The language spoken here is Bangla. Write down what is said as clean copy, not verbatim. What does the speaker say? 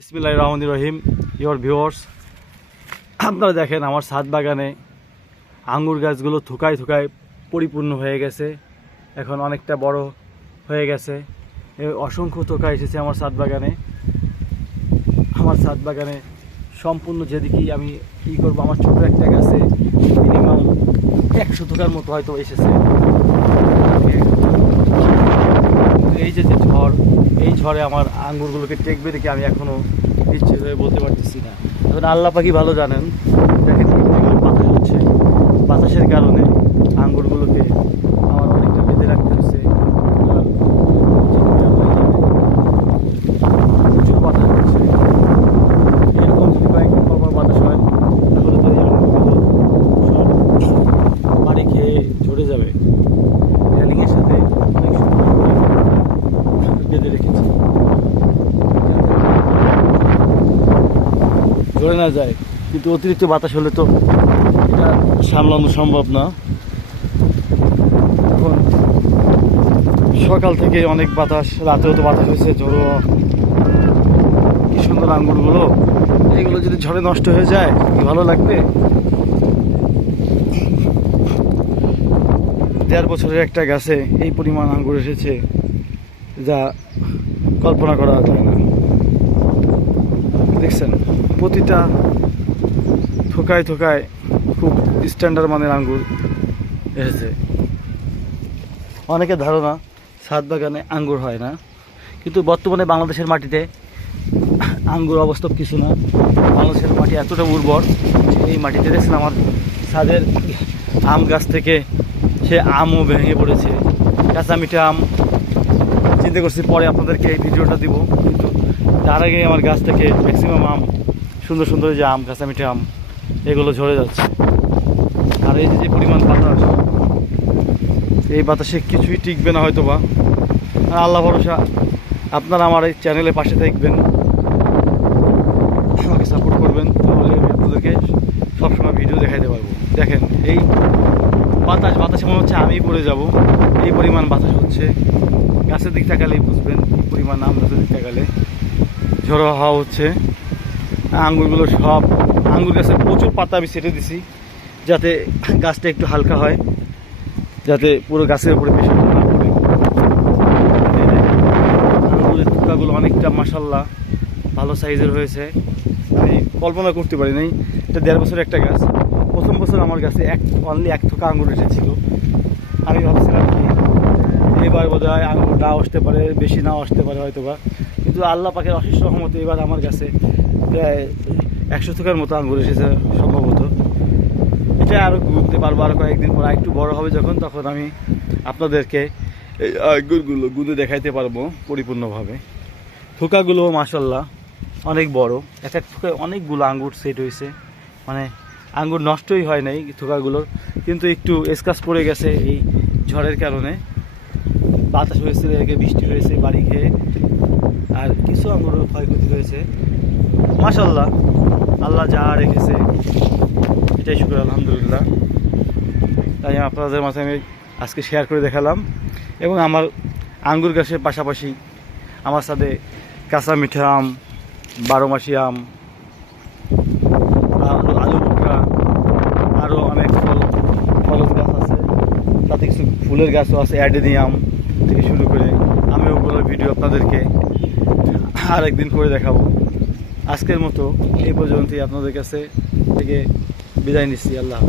বিসমিল্লাহির রহমানির রহিম। ইওর ভিউয়ার্স, আপনারা দেখেন আমার ছাদ বাগানে আঙ্গুর গাছগুলো থোকায় থোকায় পরিপূর্ণ হয়ে গেছে। এখন অনেকটা বড় হয়ে গেছে। অসংখ্য থোকা এসেছে আমার ছাদ বাগানে। আমার ছাদ বাগানে সম্পূর্ণ যেদিকেই আমি কী করবো, আমার ছোটো একটা গাছে মিনিমাম 100 থোকার মতো হয়তো এসেছে। এই যে ঝড়, এই ঝড়ে আমার আঙ্গুরগুলোকে টেকবে দেখে আমি এখনও নিশ্চিত হয়ে বলতে পারতেছি না। এখন আল্লাহ পাকি ভালো জানেন। দেখেন বাতাস হচ্ছে, বাতাসের কারণে আঙ্গুরগুলোকে আমার অনেকটা বেঁধে রাখতে হচ্ছে। প্রচুর বাতাস হচ্ছে। এরকম যদি কয়েকদিন পর বাতাস হয় তাহলে তো এই আঙ্গুরগুলো সব বাড়ি খেয়ে ঝরে যাবে। রেলিংয়ের সাথে অনেক সুন্দর বেঁধে রেখেছি, ঝরে না যায়। কিন্তু অতিরিক্ত বাতাস হলে তো এটা সামলানো সম্ভব না। এখন সকাল থেকে অনেক বাতাস, রাতেও তো বাতাস হয়েছে, ঝড়ো। কি সুন্দর আঙ্গুরগুলো, এগুলো যদি ঝড়ে নষ্ট হয়ে যায় কি ভালো লাগবে। 1.5 বছরের একটা গাছে এই পরিমাণ আঙ্গুর এসেছে, যা কল্পনা করা যায় না। দেখছেন, প্রতিটা থোকায় থোকায় খুব স্ট্যান্ডার্ড মানের আঙ্গুর এসেছে। অনেকের ধারণা ছাদ বাগানে আঙ্গুর হয় না, কিন্তু বর্তমানে বাংলাদেশের মাটিতে আঙ্গুর অবাস্তব কিছু না। বাংলাদেশের মাটি এতটা উর্বর, এই মাটিতে দেখছেন আমার ছাদের আম গাছ থেকে সে আমও ভেঙে পড়েছে। কাঁচা মিঠা আম চিন্তা করছি পরে আপনাদেরকে এই ভিডিওটা দিব, কিন্তু তার আগে আমার গাছ থেকে ম্যাক্সিমাম আম, সুন্দর সুন্দর যে আম, কাঁচা মিঠা আম, এগুলো ঝরে যাচ্ছে। আর এই যে পরিমাণ বাতাস, এই বাতাসে কিছুই টিকবে না হয়তো বা। আর আল্লাহ ভরসা, আপনারা আমার এই চ্যানেলের পাশে থাকবেন, আমাকে সাপোর্ট করবেন, তাহলে আমি আপনাদেরকে সবসময় ভিডিও দেখাইতে পারবো। দেখেন এই বাতাসে মনে হচ্ছে আমি পড়ে যাব, এই পরিমাণ বাতাস হচ্ছে। গাছের দিক তাকালেই বুঝবেন এই পরিমাণ, আম গাছের দিক তাকালে ঝড়ো হাওয়া হচ্ছে। আঙ্গুরগুলো সব, আঙ্গুর গাছে প্রচুর পাতা আমি ছেটে দিছি যাতে গাছটা একটু হালকা হয়, যাতে পুরো গাছের উপরে প্রেশার না পড়ে। আঙ্গুরের টুকরাগুলো অনেকটা মাশাআল্লাহ ভালো সাইজের হয়েছে, আমি কল্পনা করতে পারি নাই। এটা 1.5 বছরের একটা গাছ। প্রথম বছর আমার গাছে অনলি 1 থোকা আঙ্গুর এসেছিল। আমি ভাবছিলাম কি এবার বোধ হয় আঙ্গুর নাও আসতে পারে, বেশি নাও আসতে পারে হয়তো বা, কিন্তু আল্লাহ পাকের অশেষ রহমতে এবার আমার কাছে প্রায় 100 থোকার মতো আঙ্গুর এসেছে সম্ভবত। এটা আরও ঘুরতে পারবো, আরও কয়েকদিন পর একটু বড় হবে যখন, তখন আমি আপনাদেরকে এই আঙ্গুরগুলো গুঁদে দেখাইতে পারবো পরিপূর্ণভাবে। থোকাগুলো মাশাআল্লাহ অনেক বড়, এক থোকায় অনেকগুলো আঙ্গুর সেট হয়েছে, মানে আঙ্গুর নষ্টই হয় নাই থোকাগুলোর, কিন্তু একটু স্ক্র্যাচ পড়ে গেছে এই ঝড়ের কারণে। বাতাস হয়েছে, বৃষ্টি হয়েছে বাড়ি খেয়ে, আর কিছু আঙ্গুর ক্ষয়ক্ষতি হয়েছে। মাশাআল্লাহ, আল্লাহ যা রেখেছে এটাই শুকর, আলহামদুলিল্লাহ। তাই আপনাদের মাঝে আমি আজকে শেয়ার করে দেখালাম। এবং আমার আঙ্গুর গাছের পাশাপাশি আমার সাথে কাঁচা মিঠা আম, 12 মাসি আম, আলু বোখরা, আরও অনেক ফলজ গাছ আছে, সাথে কিছু ফুলের গাছও আছে, অ্যাডেনিয়াম থেকে শুরু করে। আমি ওগুলোর ভিডিও আপনাদেরকে আরেকদিন করে দেখাবো। আজকের মতো এই পর্যন্তই, আপনাদের কাছে থেকে বিদায় নিচ্ছি। আল্লাহ।